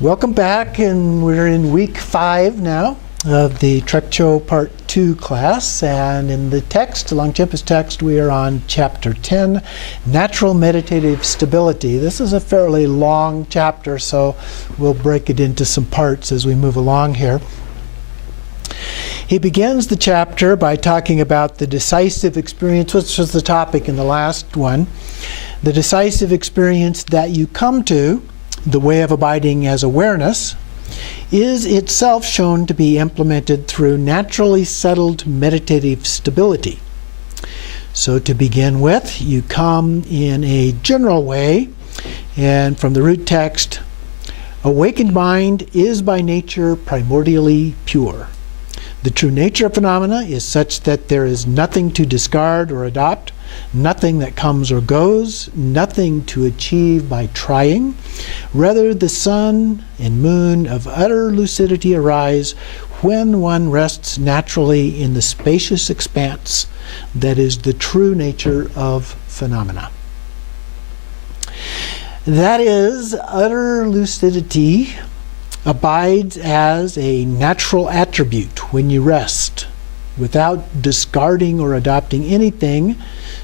Welcome back, and we're in week 5 now of the Trekcho Part 2 class, and in the text, Longchenpa's text, we are on Chapter 10, Natural Meditative Stability. This is a fairly long chapter, so we'll break it into some parts as we move along here. He begins the chapter by talking about the decisive experience, which was the topic in the last one. The decisive experience that you come to, the way of abiding as awareness, is itself shown to be implemented through naturally settled meditative stability. So to begin with, you come in a general way, and from the root text, awakened mind is by nature primordially pure. The true nature of phenomena is such that there is nothing to discard or adopt, nothing that comes or goes, nothing to achieve by trying. Rather, the sun and moon of utter lucidity arise when one rests naturally in the spacious expanse that is the true nature of phenomena. That is, utter lucidity abides as a natural attribute when you rest, without discarding or adopting anything,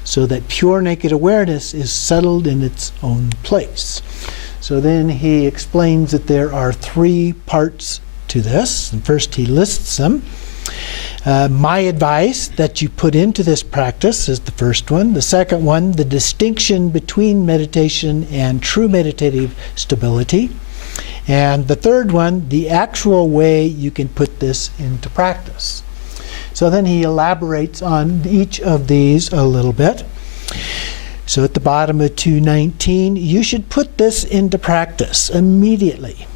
so that pure naked awareness is settled in its own place. So then he explains that there are 3 parts to this, and first he lists them. My advice that you put into this practice is the first one. The second one, the distinction between meditation and true meditative stability. And the third one, the actual way you can put this into practice. So then he elaborates on each of these a little bit. So at the bottom of 219, you should put this into practice immediately.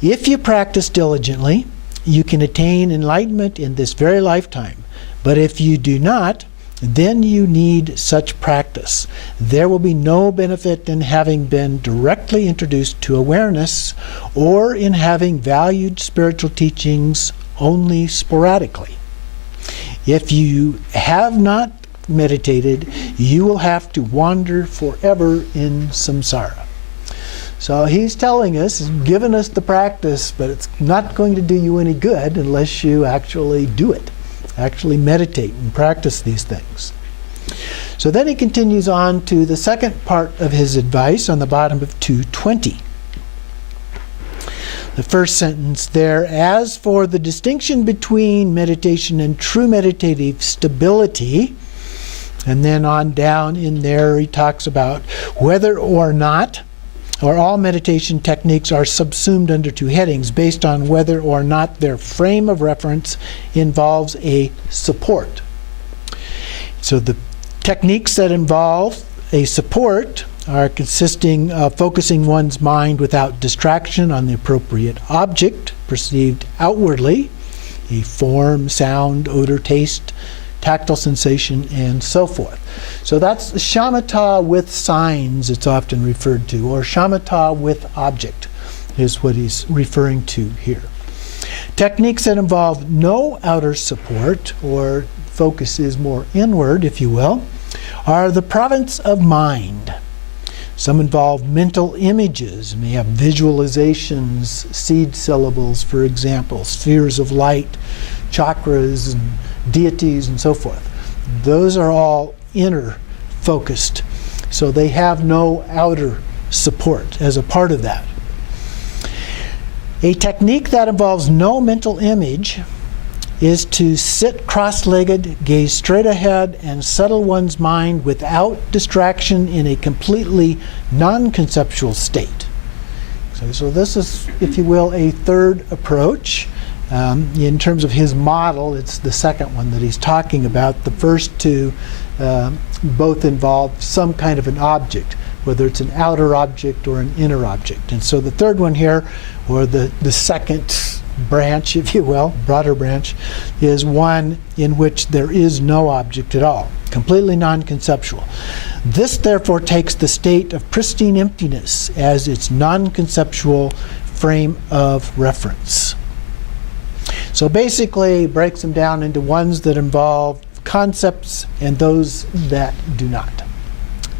If you practice diligently, you can attain enlightenment in this very lifetime. But if you do not, then you need such practice. There will be no benefit in having been directly introduced to awareness or in having valued spiritual teachings only sporadically. If you have not meditated, you will have to wander forever in samsara. So he's telling us, he's given us the practice, but it's not going to do you any good unless you actually do it. Actually meditate and practice these things. So then he continues on to the second part of his advice on the bottom of 220. The first sentence there, as for the distinction between meditation and true meditative stability, and then on down in there he talks about whether or not, or all meditation techniques are subsumed under 2 headings based on whether or not their frame of reference involves a support. So the techniques that involve a support are consisting of focusing one's mind without distraction on the appropriate object perceived outwardly, a form, sound, odor, taste, tactile sensation, and so forth. So that's shamatha with signs, it's often referred to, or shamatha with object is what he's referring to here. Techniques that involve no outer support, or focus is more inward, if you will, are the province of mind. Some involve mental images, may have visualizations, seed syllables, for example, spheres of light, chakras, and deities, and so forth. Those are all inner focused, so they have no outer support as a part of that. A technique that involves no mental image is to sit cross-legged, gaze straight ahead, and settle one's mind without distraction in a completely non-conceptual state. So this is, if you will, a third approach. In terms of his model, it's the second one that he's talking about. The first 2 both involve some kind of an object, whether it's an outer object or an inner object. And so the third one here, or the second branch, if you will, broader branch, is one in which there is no object at all, completely non-conceptual. This therefore takes the state of pristine emptiness as its non-conceptual frame of reference. So basically it breaks them down into ones that involve concepts and those that do not.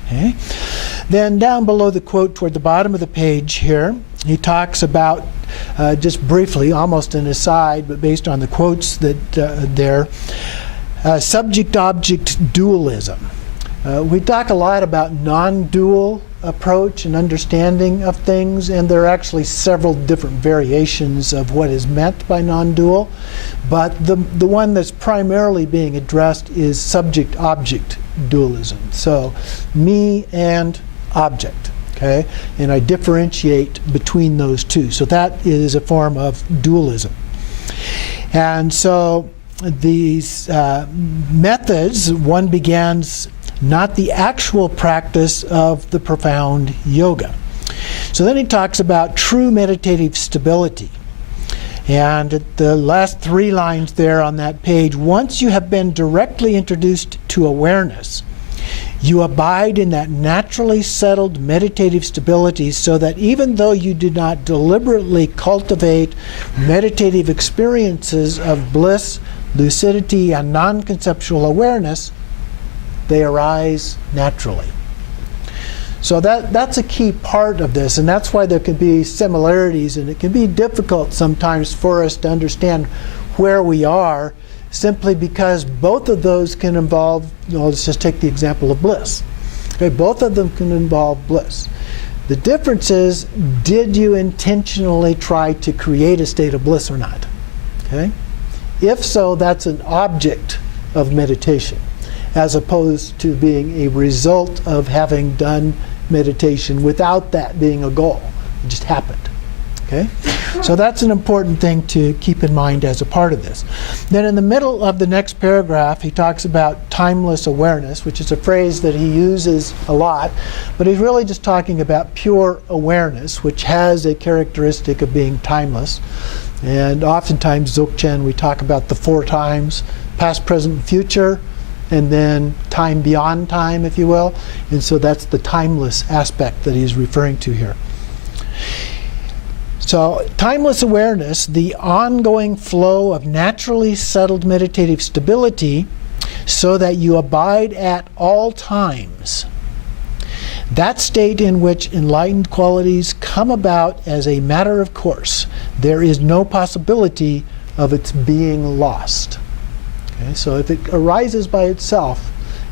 Okay? Then down below the quote toward the bottom of the page here, he talks about, just briefly, almost an aside, but based on the quotes that there, subject-object dualism. We talk a lot about non-dual approach and understanding of things, and there are actually several different variations of what is meant by non-dual, but the one that's primarily being addressed is subject-object dualism. So me and object, okay? And I differentiate between those two. So that is a form of dualism. And so these methods, one begins not the actual practice of the profound yoga. So then he talks about true meditative stability. And at the last 3 lines there on that page, once you have been directly introduced to awareness, you abide in that naturally settled meditative stability, so that even though you do not deliberately cultivate meditative experiences of bliss, lucidity, and non-conceptual awareness, they arise naturally. So that's a key part of this, and that's why there can be similarities, and it can be difficult sometimes for us to understand where we are, simply because both of those can involve, let's just take the example of bliss. Okay, both of them can involve bliss. The difference is, did you intentionally try to create a state of bliss or not? Okay? If so, that's an object of meditation, as opposed to being a result of having done meditation without that being a goal. It just happened. Okay? So that's an important thing to keep in mind as a part of this. Then in the middle of the next paragraph, he talks about timeless awareness, which is a phrase that he uses a lot, but he's really just talking about pure awareness, which has a characteristic of being timeless. And oftentimes, Dzogchen, we talk about the 4 times, past, present, future, and then time beyond time, if you will. And so that's the timeless aspect that he's referring to here. So timeless awareness, the ongoing flow of naturally settled meditative stability, so that you abide at all times. That state in which enlightened qualities come about as a matter of course. There is no possibility of its being lost. Okay, so if it arises by itself,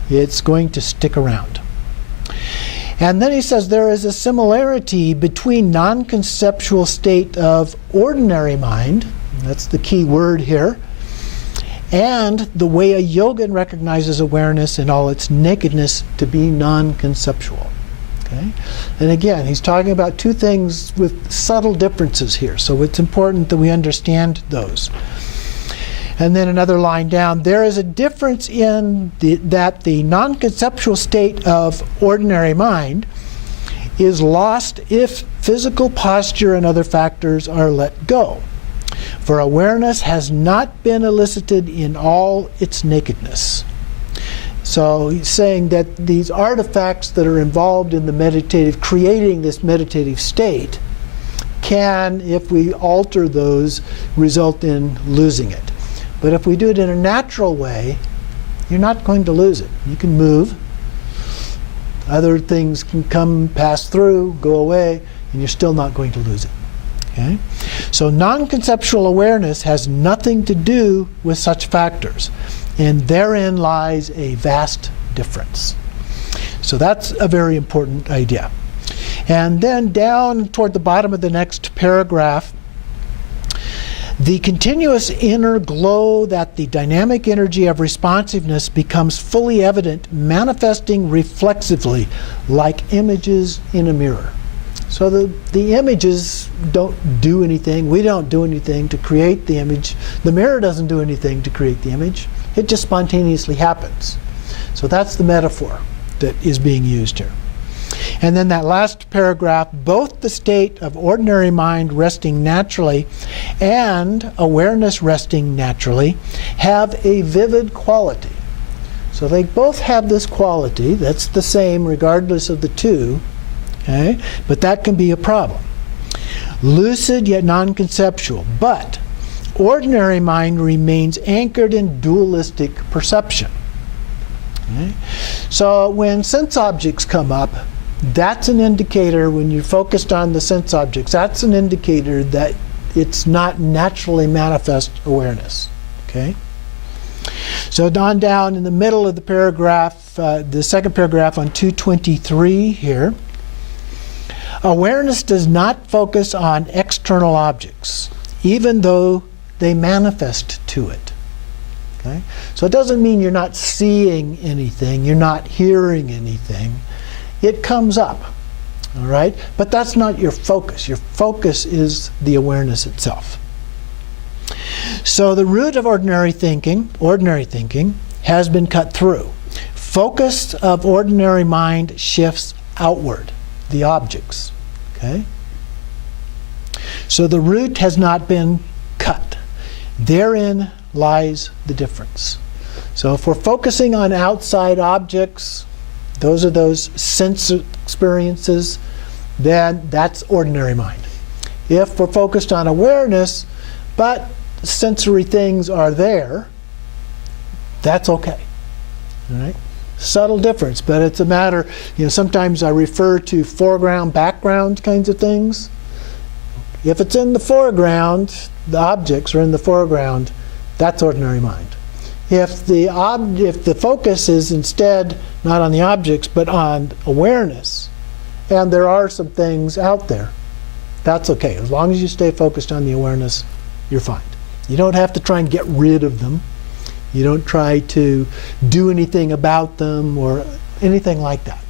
it's going to stick around. And then he says there is a similarity between non-conceptual state of ordinary mind, that's the key word here, and the way a yogin recognizes awareness in all its nakedness to be non-conceptual. Okay? And again, he's talking about 2 things with subtle differences here, so it's important that we understand those. And then another line down, there is a difference in that the non-conceptual state of ordinary mind is lost if physical posture and other factors are let go. For awareness has not been elicited in all its nakedness. So he's saying that these artifacts that are involved in the meditative, creating this meditative state, can, if we alter those, result in losing it. But if we do it in a natural way, you're not going to lose it. You can move. Other things can come, pass through, go away, and you're still not going to lose it. Okay? So non-conceptual awareness has nothing to do with such factors. And therein lies a vast difference. So that's a very important idea. And then down toward the bottom of the next paragraph, the continuous inner glow that the dynamic energy of responsiveness becomes fully evident, manifesting reflexively like images in a mirror. So the images don't do anything. We don't do anything to create the image. The mirror doesn't do anything to create the image. It just spontaneously happens. So that's the metaphor that is being used here. And then that last paragraph, both the state of ordinary mind resting naturally and awareness resting naturally have a vivid quality. So they both have this quality that's the same regardless of the 2, okay? But that can be a problem. Lucid yet non-conceptual, but ordinary mind remains anchored in dualistic perception. Okay? So when sense objects come up, that's an indicator when you're focused on the sense objects. That's an indicator that it's not naturally manifest awareness. Okay? So on down in the middle of the paragraph, the second paragraph on 223 here, awareness does not focus on external objects, even though they manifest to it. Okay? So it doesn't mean you're not seeing anything, you're not hearing anything. It comes up, all right? But that's not your focus. Your focus is the awareness itself. So the root of ordinary thinking has been cut through. Focus of ordinary mind shifts outward, the objects, okay? So the root has not been cut. Therein lies the difference. So if we're focusing on outside objects, those are those sense experiences, then that's ordinary mind. If we're focused on awareness, but sensory things are there, that's okay. All right? Subtle difference, but it's a matter, sometimes I refer to foreground, background kinds of things. If it's in the foreground, the objects are in the foreground, that's ordinary mind. If the focus is instead not on the objects, but on awareness, and there are some things out there, that's okay. As long as you stay focused on the awareness, you're fine. You don't have to try and get rid of them. You don't try to do anything about them or anything like that.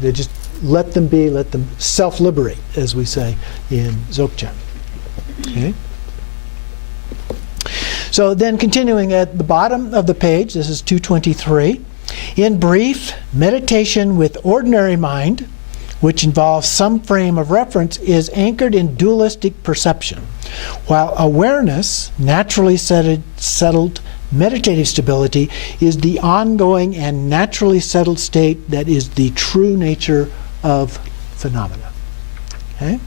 They just let them be, let them self-liberate, as we say in Dzogchen. Okay? So then continuing at the bottom of the page, this is 223. In brief, meditation with ordinary mind, which involves some frame of reference, is anchored in dualistic perception, while awareness, naturally settled meditative stability, is the ongoing and naturally settled state that is the true nature of phenomena. Okay?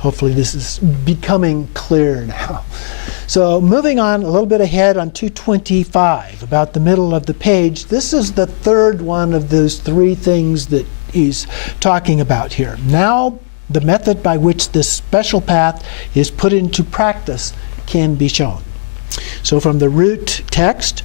Hopefully this is becoming clear now. So moving on a little bit ahead on 225, about the middle of the page, this is the third one of those three things that he's talking about here. Now the method by which this special path is put into practice can be shown. So from the root text,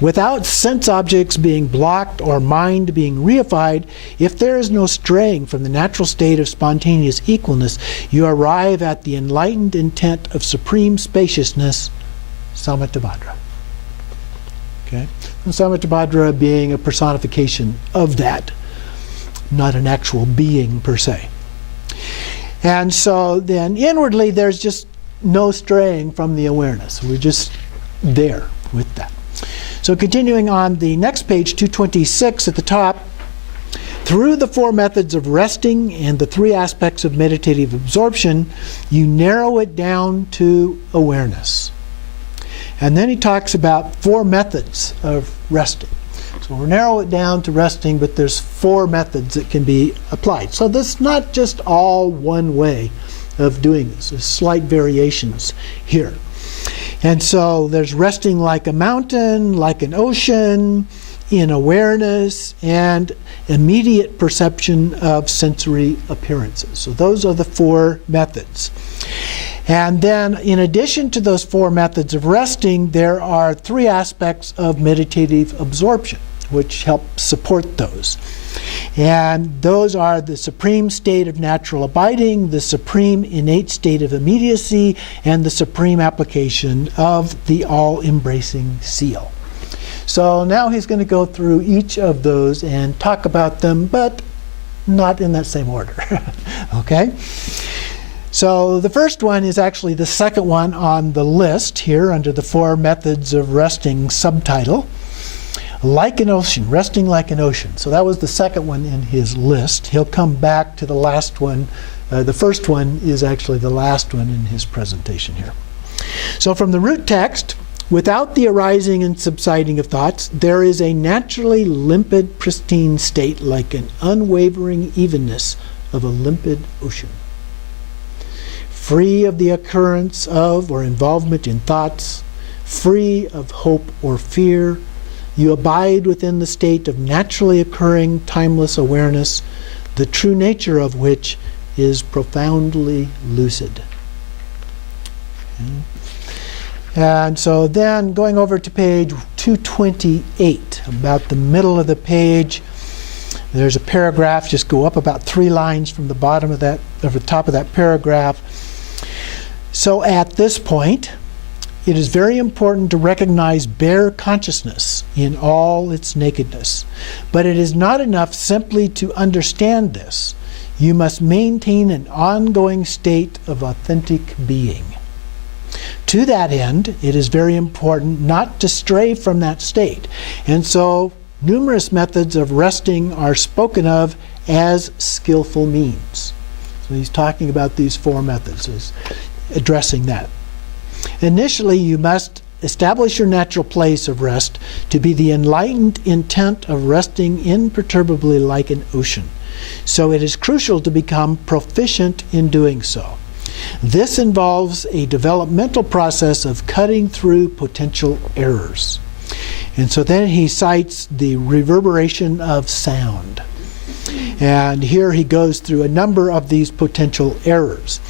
without sense objects being blocked or mind being reified, if there is no straying from the natural state of spontaneous equalness, you arrive at the enlightened intent of supreme spaciousness, Samattabhadra. Okay? And Samattabhadra being a personification of that, not an actual being per se. And so then inwardly there's just no straying from the awareness. We're just there with that. So continuing on the next page, 226 at the top, through the four methods of resting and the three aspects of meditative absorption, you narrow it down to awareness. And then he talks about four methods of resting. So we'll narrow it down to resting, but there's four methods that can be applied. So this is not just all one way of doing this. There's slight variations here. And so there's resting like a mountain, like an ocean, in awareness, and immediate perception of sensory appearances. So those are the four methods. And then in addition to those four methods of resting, there are three aspects of meditative absorption which help support those. And those are the supreme state of natural abiding, the supreme innate state of immediacy, and the supreme application of the all-embracing seal. So now he's going to go through each of those and talk about them, but not in that same order. Okay? So the first one is actually the second one on the list here under the four methods of resting subtitle. Like an ocean, resting like an ocean. So that was the second one in his list. He'll come back to the last one. The first one is actually the last one in his presentation here. So from the root text, without the arising and subsiding of thoughts, there is a naturally limpid, pristine state like an unwavering evenness of a limpid ocean. Free of the occurrence of or involvement in thoughts, free of hope or fear, you abide within the state of naturally occurring timeless awareness, the true nature of which is profoundly lucid. Okay. And so then going over to page 228, about the middle of the page, there's a paragraph. Just go up about 3 lines from the bottom of that, over the top of that paragraph. So at this point, it is very important to recognize bare consciousness in all its nakedness. But it is not enough simply to understand this. You must maintain an ongoing state of authentic being. To that end, it is very important not to stray from that state. And so numerous methods of resting are spoken of as skillful means. So he's talking about these 4 methods, is addressing that. Initially, you must establish your natural place of rest to be the enlightened intent of resting imperturbably like an ocean. So it is crucial to become proficient in doing so. This involves a developmental process of cutting through potential errors. And so then he cites the reverberation of sound. And here he goes through a number of these potential errors.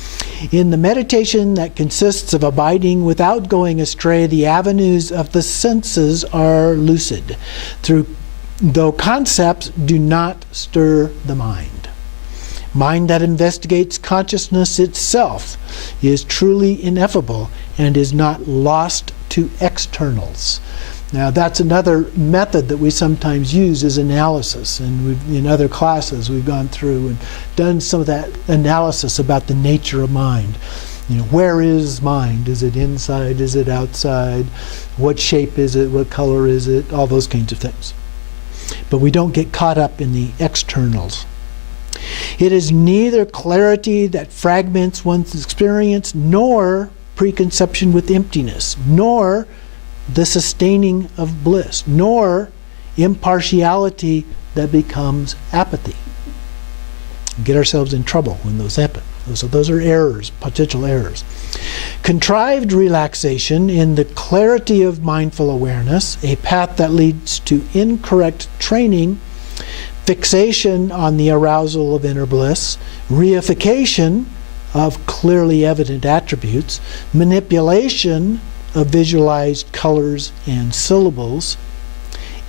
In the meditation that consists of abiding without going astray, the avenues of the senses are lucid, though concepts do not stir the mind. Mind that investigates consciousness itself is truly ineffable and is not lost to externals. Now that's another method that we sometimes use, is analysis. And in other classes we've gone through and done some of that analysis about the nature of mind. You know, where is mind? Is it inside? Is it outside? What shape is it? What color is it? All those kinds of things. But we don't get caught up in the externals. It is neither clarity that fragments one's experience, nor preconception with emptiness, nor the sustaining of bliss, nor impartiality that becomes apathy. We get ourselves in trouble when those happen. So those are errors, potential errors. Contrived relaxation in the clarity of mindful awareness, a path that leads to incorrect training, fixation on the arousal of inner bliss, reification of clearly evident attributes, manipulation of visualized colors and syllables.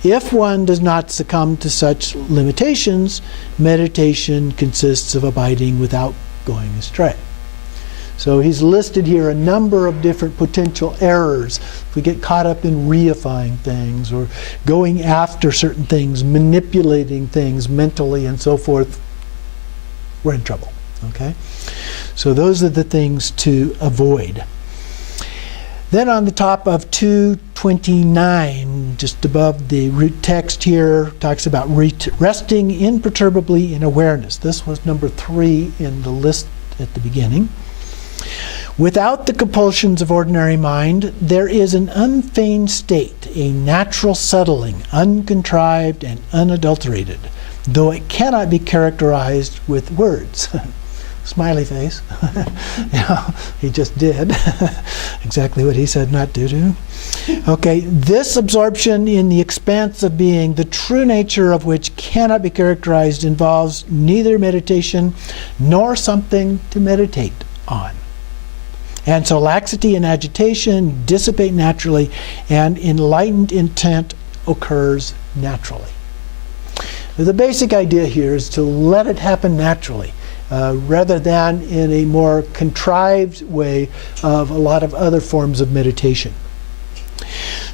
If one does not succumb to such limitations, meditation consists of abiding without going astray. So he's listed here a number of different potential errors. If we get caught up in reifying things or going after certain things, manipulating things mentally and so forth, we're in trouble. Okay? So those are the things to avoid. Then on the top of 229, just above the root text here, talks about resting imperturbably in awareness. This was number 3 in the list at the beginning. Without the compulsions of ordinary mind, there is an unfeigned state, a natural settling, uncontrived and unadulterated, though it cannot be characterized with words. Smiley face. Yeah, he just did exactly what he said not to do. Okay, this absorption in the expanse of being, the true nature of which cannot be characterized, involves neither meditation nor something to meditate on. And so laxity and agitation dissipate naturally, and enlightened intent occurs naturally. The basic idea here is to let it happen naturally, rather than in a more contrived way of a lot of other forms of meditation.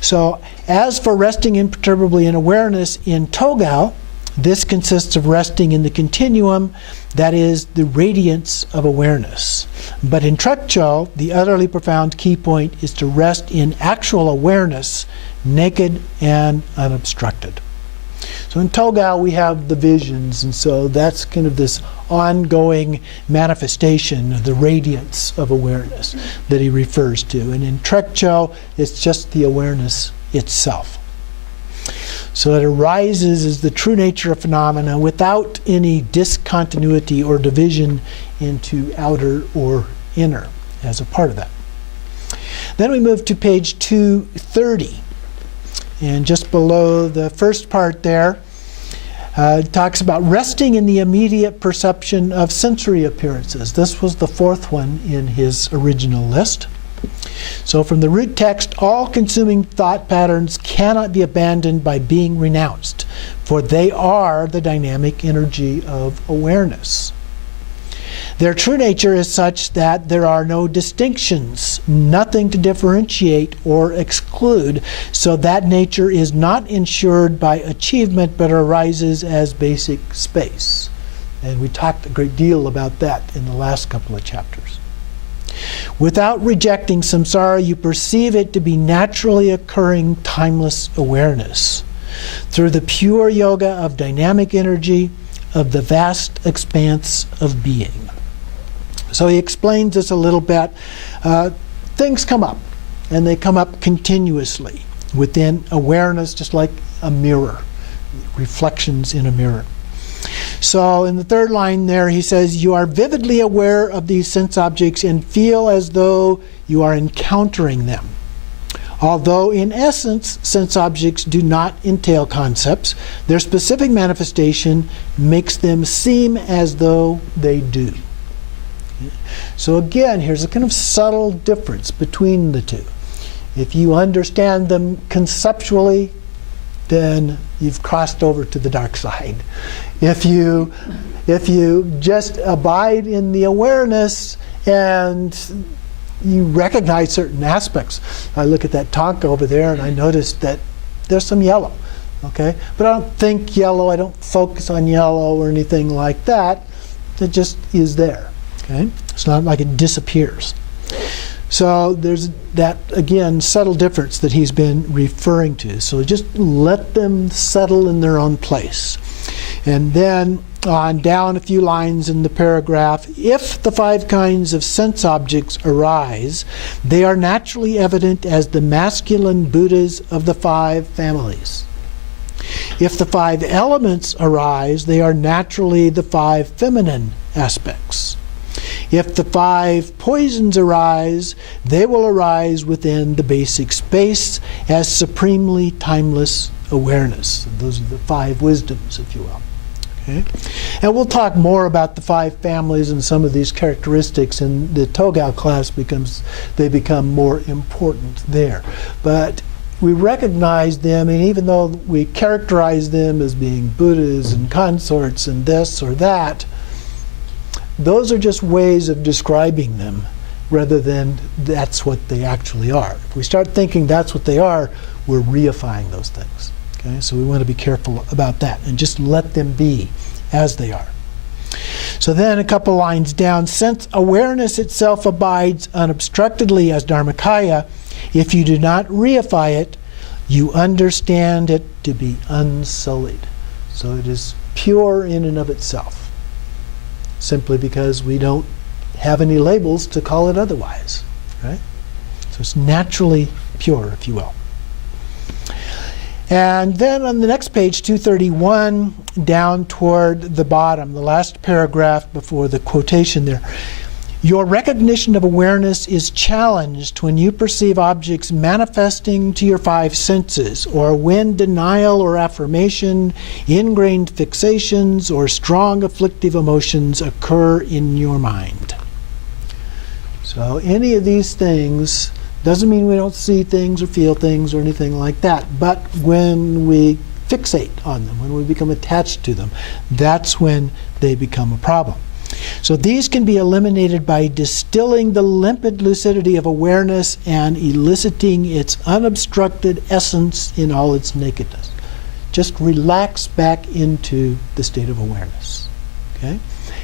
So as for resting imperturbably in awareness in Togao, this consists of resting in the continuum, that is, the radiance of awareness. But in Trekcho, the utterly profound key point is to rest in actual awareness, naked and unobstructed. So in Togao we have the visions, and so that's kind of this ongoing manifestation of the radiance of awareness that he refers to. And in Trekcho, it's just the awareness itself. So it arises as the true nature of phenomena without any discontinuity or division into outer or inner as a part of that. Then we move to page 230. And just below the first part there, Talks about resting in the immediate perception of sensory appearances. This was the fourth one in his original list. So from the root text, all consuming thought patterns cannot be abandoned by being renounced, for they are the dynamic energy of awareness. Their true nature is such that there are no distinctions, nothing to differentiate or exclude, so that nature is not ensured by achievement but arises as basic space. And we talked a great deal about that in the last couple of chapters. Without rejecting samsara, you perceive it to be naturally occurring timeless awareness. Through the pure yoga of dynamic energy of the vast expanse of being. So he explains this a little bit. Things come up, and they come up continuously within awareness, just like a mirror, reflections in a mirror. So in the third line there, he says, you are vividly aware of these sense objects and feel as though you are encountering them. Although in essence, sense objects do not entail concepts, their specific manifestation makes them seem as though they do. So again, here's a kind of subtle difference between the two. If you understand them conceptually, then you've crossed over to the dark side. If you just abide in the awareness and you recognize certain aspects. I look at that tonka over there and I notice that there's some yellow. Okay? But I don't think yellow, I don't focus on yellow or anything like that. It just is there. Okay? It's not like it disappears. So there's that, again, subtle difference that he's been referring to. So just let them settle in their own place. And then on down a few lines in the paragraph, if the 5 kinds of sense objects arise, they are naturally evident as the masculine Buddhas of the 5 families. If the 5 elements arise, they are naturally the 5 feminine aspects. If the 5 poisons arise, they will arise within the basic space as supremely timeless awareness. Those are the 5 wisdoms, if you will. Okay? And we'll talk more about the 5 families and some of these characteristics in the Togao class because they become more important there. But we recognize them, and even though we characterize them as being Buddhas and consorts and this or that, those are just ways of describing them rather than that's what they actually are. If we start thinking that's what they are, we're reifying those things. Okay? So we want to be careful about that and just let them be as they are. So then a couple lines down, since awareness itself abides unobstructedly as Dharmakaya, if you do not reify it, you understand it to be unsullied. So it is pure in and of itself, simply because we don't have any labels to call it otherwise. Right? So it's naturally pure, if you will. And then on the next page, 231, down toward the bottom, the last paragraph before the quotation there, your recognition of awareness is challenged when you perceive objects manifesting to your 5 senses, or when denial or affirmation, ingrained fixations, or strong afflictive emotions occur in your mind. So any of these things doesn't mean we don't see things or feel things or anything like that, but when we fixate on them, when we become attached to them, that's when they become a problem. So these can be eliminated by distilling the limpid lucidity of awareness and eliciting its unobstructed essence in all its nakedness. Just relax back into the state of awareness. Okay?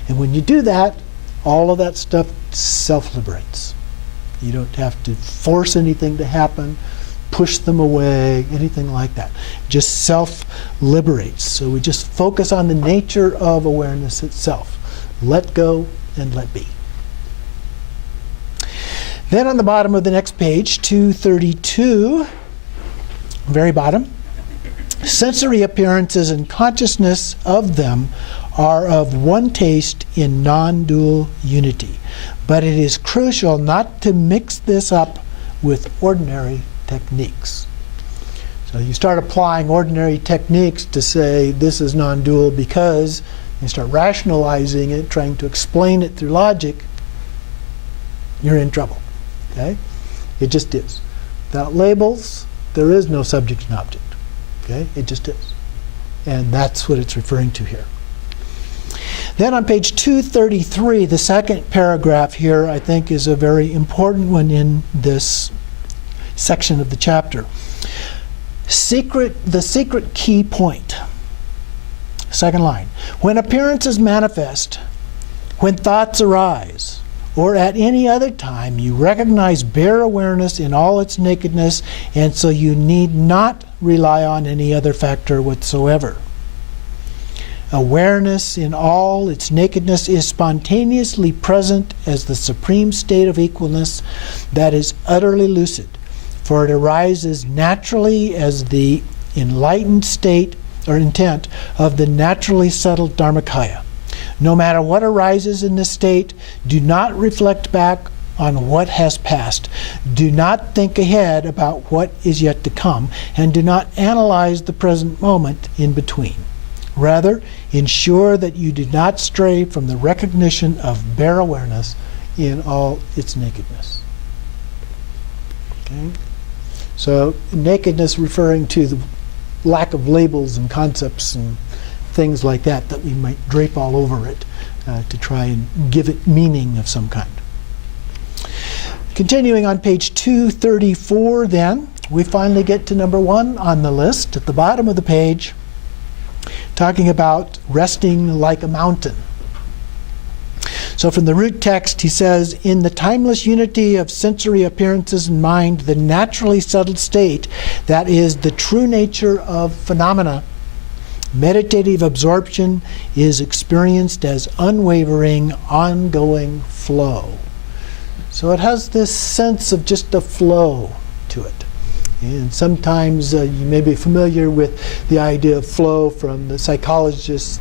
And when you do that, all of that stuff self-liberates. You don't have to force anything to happen, push them away, anything like that. Just self-liberates. So we just focus on the nature of awareness itself. Let go and let be. Then on the bottom of the next page, 232, very bottom, sensory appearances and consciousness of them are of one taste in non-dual unity. But it is crucial not to mix this up with ordinary techniques. So you start applying ordinary techniques to say this is non-dual because you start rationalizing it, trying to explain it through logic, you're in trouble. Okay? It just is. Without labels, there is no subject and object. Okay? It just is. And that's what it's referring to here. Then on page 233, the second paragraph here, I think, is a very important one in this section of the chapter. The secret key point. Second line. When appearances manifest, when thoughts arise, or at any other time, you recognize bare awareness in all its nakedness, and so you need not rely on any other factor whatsoever. Awareness in all its nakedness is spontaneously present as the supreme state of equalness that is utterly lucid, for it arises naturally as the enlightened state or intent of the naturally settled Dharmakaya. No matter what arises in this state, do not reflect back on what has passed. Do not think ahead about what is yet to come, and do not analyze the present moment in between. Rather, ensure that you do not stray from the recognition of bare awareness in all its nakedness. Okay? So, nakedness referring to the lack of labels and concepts and things like that we might drape all over it to try and give it meaning of some kind. Continuing on page 234 then, we finally get to number 1 on the list at the bottom of the page, talking about resting like a mountain. So from the root text, he says, in the timeless unity of sensory appearances and mind, the naturally settled state, that is the true nature of phenomena, meditative absorption is experienced as unwavering, ongoing flow. So it has this sense of just a flow to it. And sometimes you may be familiar with the idea of flow from the psychologist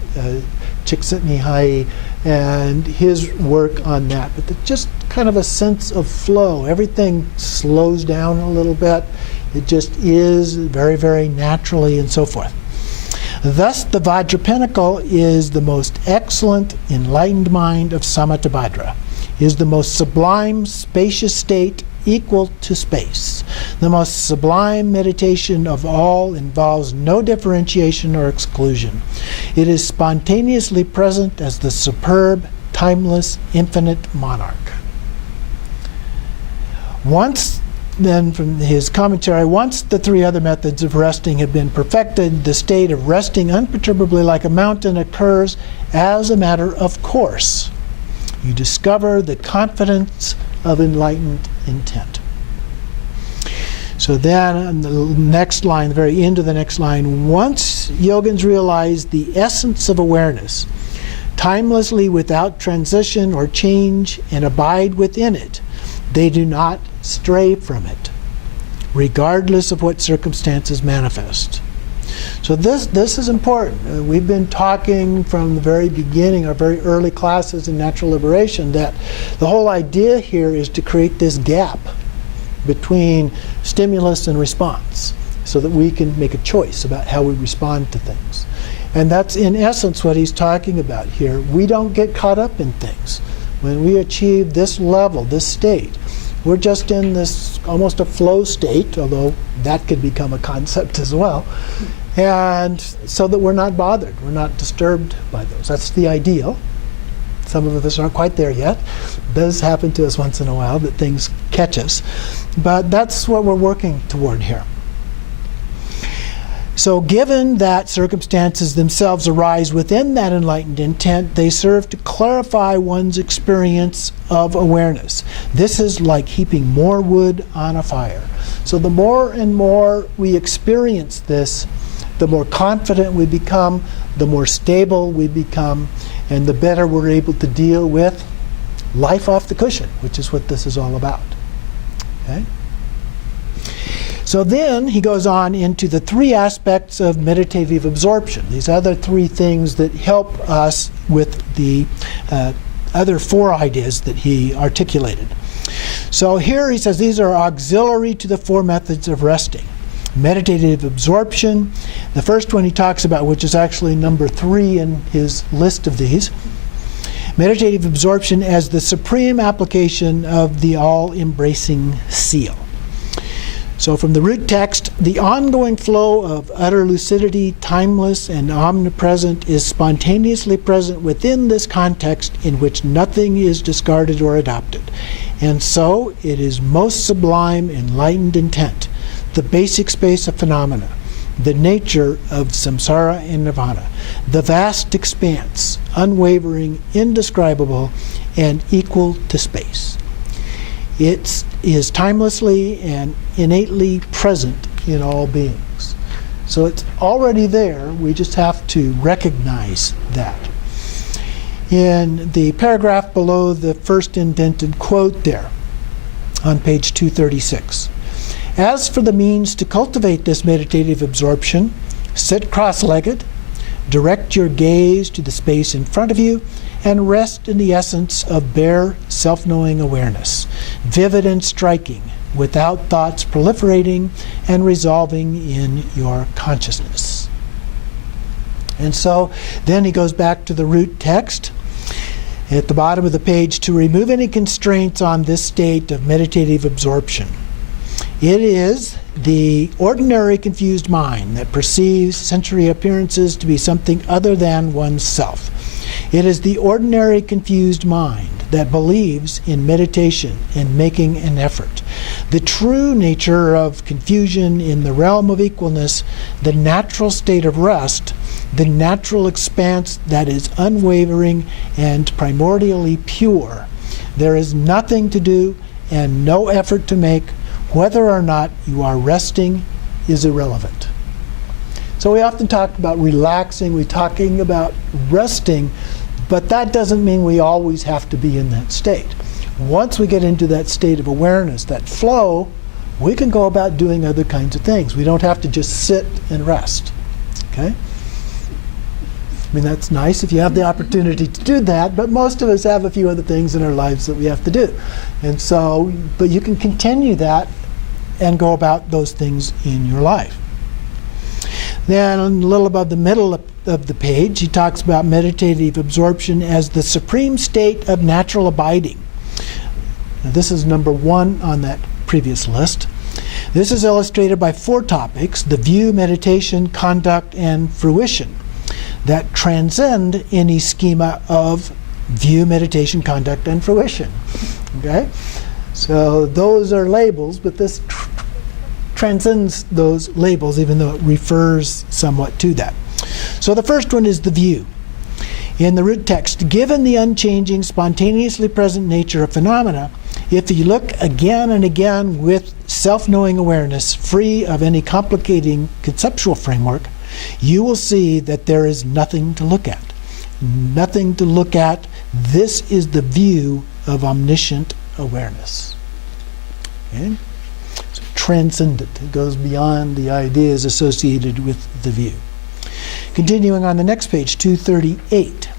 Csikszentmihalyi and his work on that. But just kind of a sense of flow. Everything slows down a little bit. It just is very, very naturally and so forth. Thus, the Vajrapinnacle is the most excellent enlightened mind of Samattabhadra, is the most sublime spacious state equal to space. The most sublime meditation of all involves no differentiation or exclusion. It is spontaneously present as the superb, timeless, infinite monarch. Then from his commentary, once the 3 other methods of resting have been perfected, the state of resting unperturbably like a mountain occurs as a matter of course. You discover the confidence of enlightened intent. So then on the next line, the very end of the next line, once yogins realize the essence of awareness, timelessly without transition or change, and abide within it, they do not stray from it, regardless of what circumstances manifest. So this is important. We've been talking from the very beginning, our very early classes in natural liberation, that the whole idea here is to create this gap between stimulus and response so that we can make a choice about how we respond to things. And that's in essence what he's talking about here. We don't get caught up in things. When we achieve this level, this state, we're just in this almost a flow state, although that could become a concept as well. And so that we're not bothered, we're not disturbed by those. That's the ideal. Some of us aren't quite there yet. It does happen to us once in a while that things catch us. But that's what we're working toward here. So given that circumstances themselves arise within that enlightened intent, they serve to clarify one's experience of awareness. This is like heaping more wood on a fire. So the more and more we experience this, the more confident we become, the more stable we become, and the better we're able to deal with life off the cushion, which is what this is all about. Okay? So then he goes on into the 3 aspects of meditative absorption, these other 3 things that help us with the other 4 ideas that he articulated. So here he says these are auxiliary to the 4 methods of resting. Meditative absorption. The first one he talks about, which is actually number 3 in his list of these. Meditative absorption as the supreme application of the all-embracing seal. So from the root text, the ongoing flow of utter lucidity, timeless and omnipresent, is spontaneously present within this context in which nothing is discarded or adopted. And so it is most sublime, enlightened intent, the basic space of phenomena, the nature of samsara and nirvana, the vast expanse, unwavering, indescribable, and equal to space. It is timelessly and innately present in all beings. So it's already there, we just have to recognize that. In the paragraph below the first indented quote there, on page 236, as for the means to cultivate this meditative absorption, sit cross-legged, direct your gaze to the space in front of you, and rest in the essence of bare self-knowing awareness, vivid and striking, without thoughts proliferating and resolving in your consciousness. And so then he goes back to the root text at the bottom of the page to remove any constraints on this state of meditative absorption. It is the ordinary confused mind that perceives sensory appearances to be something other than oneself. It is the ordinary confused mind that believes in meditation and making an effort. The true nature of confusion in the realm of equalness, the natural state of rest, the natural expanse that is unwavering and primordially pure. There is nothing to do and no effort to make. Whether or not you are resting is irrelevant. So we often talk about relaxing, we're talking about resting, but that doesn't mean we always have to be in that state. Once we get into that state of awareness, that flow, we can go about doing other kinds of things. We don't have to just sit and rest. Okay? I mean, that's nice if you have the opportunity to do that, but most of us have a few other things in our lives that we have to do. And so, but you can continue that and go about those things in your life. Then a little above the middle of the page, he talks about meditative absorption as the supreme state of natural abiding. Now, this is number 1 on that previous list. This is illustrated by 4 topics: the view, meditation, conduct, and fruition, that transcend any schema of view, meditation, conduct, and fruition. Okay? So those are labels, but this transcends those labels, even though it refers somewhat to that. So the first one is the view. In the root text, given the unchanging, spontaneously present nature of phenomena, if you look again and again with self-knowing awareness, free of any complicating conceptual framework, you will see that there is nothing to look at. Nothing to look at. This is the view of omniscient awareness. Okay? So transcendent. It goes beyond the ideas associated with the view. Continuing on the next page, 238.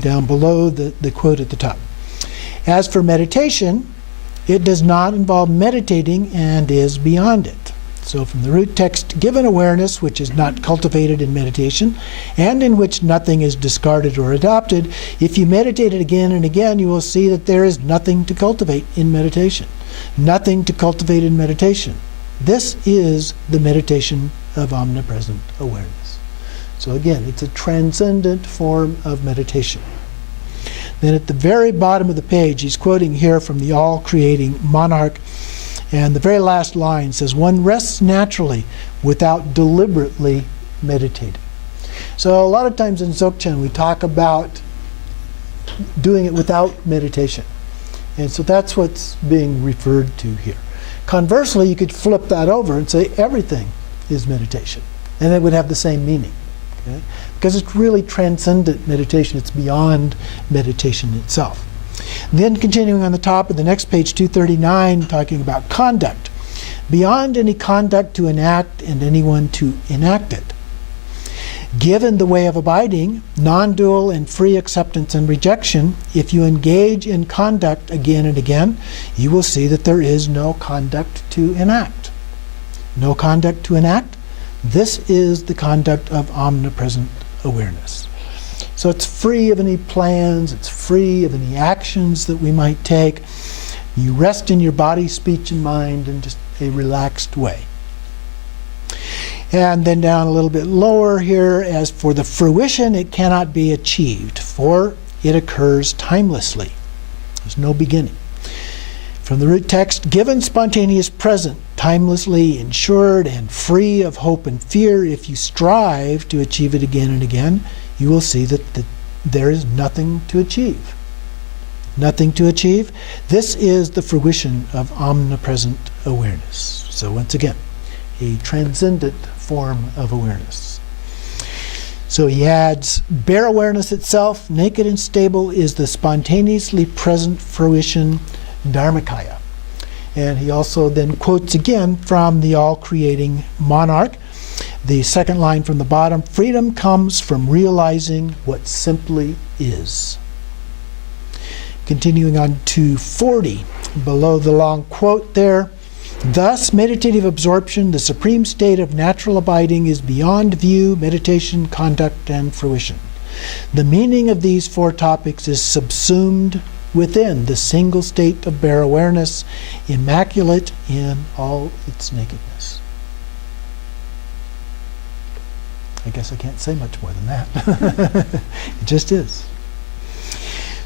Down below the quote at the top. As for meditation, it does not involve meditating and is beyond it. So from the root text, given awareness which is not cultivated in meditation and in which nothing is discarded or adopted, if you meditate it again and again, you will see that there is nothing to cultivate in meditation. Nothing to cultivate in meditation. This is the meditation of omnipresent awareness. So again, it's a transcendent form of meditation. Then at the very bottom of the page, he's quoting here from the all-creating monarch. And the very last line says, one rests naturally without deliberately meditating. So a lot of times in Dzogchen we talk about doing it without meditation. And so that's what's being referred to here. Conversely, you could flip that over and say everything is meditation. And it would have the same meaning. Okay? Because it's really transcendent meditation. It's beyond meditation itself. Then continuing on the top of the next page, 239, talking about conduct. Beyond any conduct to enact and anyone to enact it. Given the way of abiding, non-dual and free acceptance and rejection, if you engage in conduct again and again, you will see that there is no conduct to enact. no conduct to enact. This is the conduct of omnipresent awareness. So it's free of any plans, it's free of any actions that we might take. You rest in your body, speech, and mind in just a relaxed way. And then down a little bit lower here, as for the fruition, it cannot be achieved, for it occurs timelessly. There's no beginning. From the root text, given, spontaneous, present, timelessly, ensured, and free of hope and fear, if you strive to achieve it again and again, you will see that there is nothing to achieve. Nothing to achieve. This is the fruition of omnipresent awareness. So once again, a transcendent form of awareness. So he adds, bare awareness itself, naked and stable, is the spontaneously present fruition, Dharmakaya. And he also then quotes again from the all-creating monarch, the second line from the bottom, freedom comes from realizing what simply is. Continuing on to 40, below the long quote there, thus meditative absorption, the supreme state of natural abiding, is beyond view, meditation, conduct, and fruition. The meaning of these four topics is subsumed within the single state of bare awareness, immaculate in all its nakedness. I guess I can't say much more than that. It just is.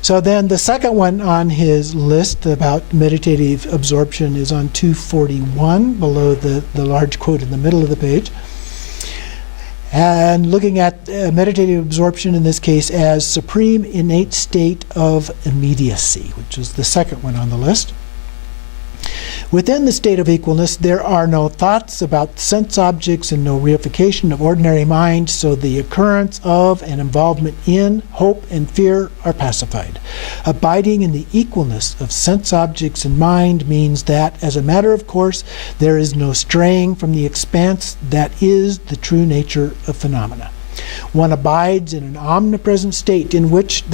So then the second one on his list about meditative absorption is on 241, below the large quote in the middle of the page. And looking at meditative absorption in this case as supreme innate state of immediacy, which is the second one on the list. Within the state of equalness, there are no thoughts about sense objects and no reification of ordinary mind, so the occurrence of and involvement in hope and fear are pacified. Abiding in the equalness of sense objects and mind means that, as a matter of course, there is no straying from the expanse that is the true nature of phenomena. One abides in an omnipresent state in which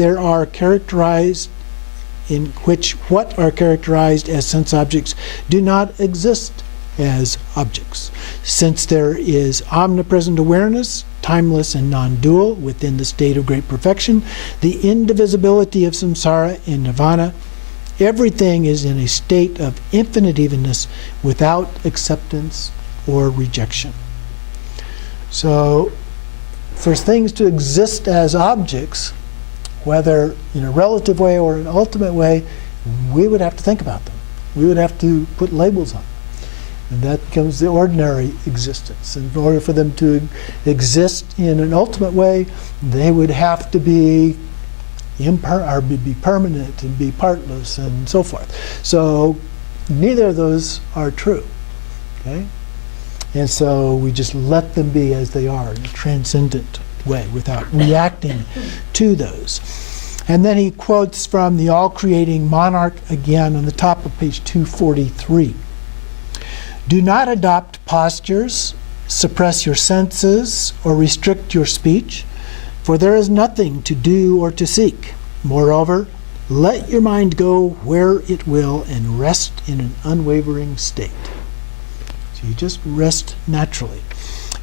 what are characterized as sense objects do not exist as objects. Since there is omnipresent awareness, timeless and non-dual, within the state of great perfection, the indivisibility of samsara and nirvana, everything is in a state of infinite evenness without acceptance or rejection. So, for things to exist as objects, whether in a relative way or an ultimate way, we would have to think about them. We would have to put labels on them. And that becomes the ordinary existence. In order for them to exist in an ultimate way, they would have to be permanent and be partless and so forth. So neither of those are true. Okay? And so we just let them be as they are in a transcendent way without reacting to those. And then he quotes from the all-creating monarch again on the top of page 243. Do not adopt postures, suppress your senses, or restrict your speech, for there is nothing to do or to seek. Moreover, let your mind go where it will and rest in an unwavering state. So you just rest naturally.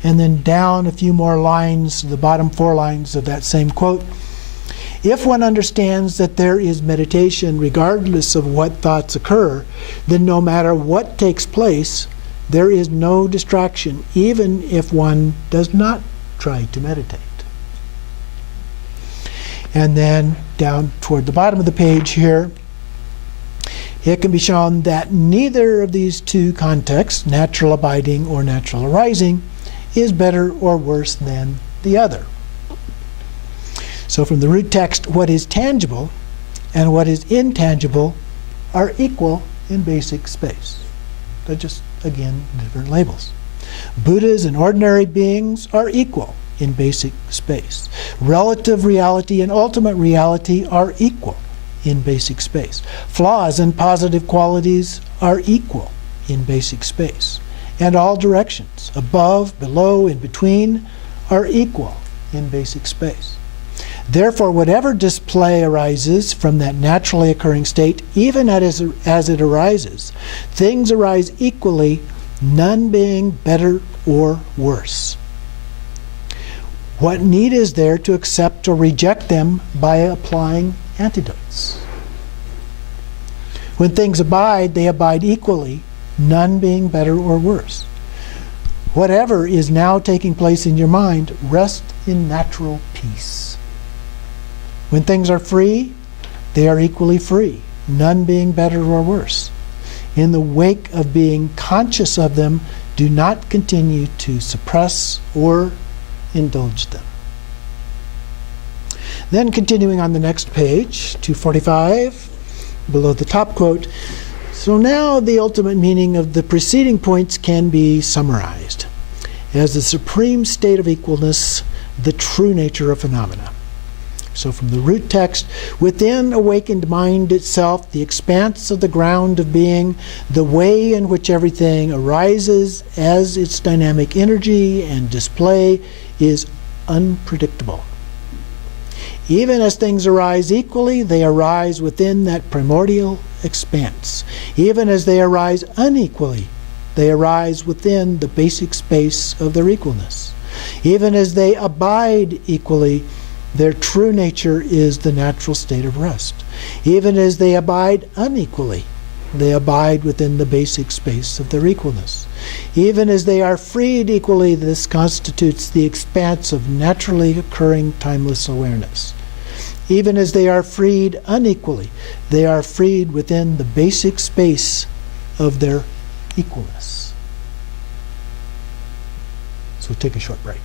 And then down a few more lines, the bottom 4 lines of that same quote. If one understands that there is meditation regardless of what thoughts occur, then no matter what takes place, there is no distraction, even if one does not try to meditate. And then down toward the bottom of the page here, it can be shown that neither of these two contexts, natural abiding or natural arising, is better or worse than the other. So from the root text, what is tangible and what is intangible are equal in basic space. They're just, again, different labels. Buddhas and ordinary beings are equal in basic space. Relative reality and ultimate reality are equal in basic space. Flaws and positive qualities are equal in basic space. And all directions, above, below, in between, are equal in basic space. Therefore, whatever display arises from that naturally occurring state, even as it arises, things arise equally none being better or worse. What need is there to accept or reject them by applying antidotes? When things abide, they abide equally, none being better or worse. Whatever is now taking place in your mind, rest in natural peace. When things are free, they are equally free, none being better or worse. In the wake of being conscious of them, do not continue to suppress or indulge them. Then continuing on the next page, 245, below the top quote, so now the ultimate meaning of the preceding points can be summarized as the supreme state of equalness, the true nature of phenomena. So from the root text, within awakened mind itself, the expanse of the ground of being, the way in which everything arises as its dynamic energy and display is unpredictable. Even as things arise equally, they arise within that primordial expanse. Even as they arise unequally, they arise within the basic space of their equalness. Even as they abide equally, their true nature is the natural state of rest. Even as they abide unequally, they abide within the basic space of their equalness. Even as they are freed equally, this constitutes the expanse of naturally occurring timeless awareness. Even as they are freed unequally, they are freed within the basic space of their equalness. So take a short break.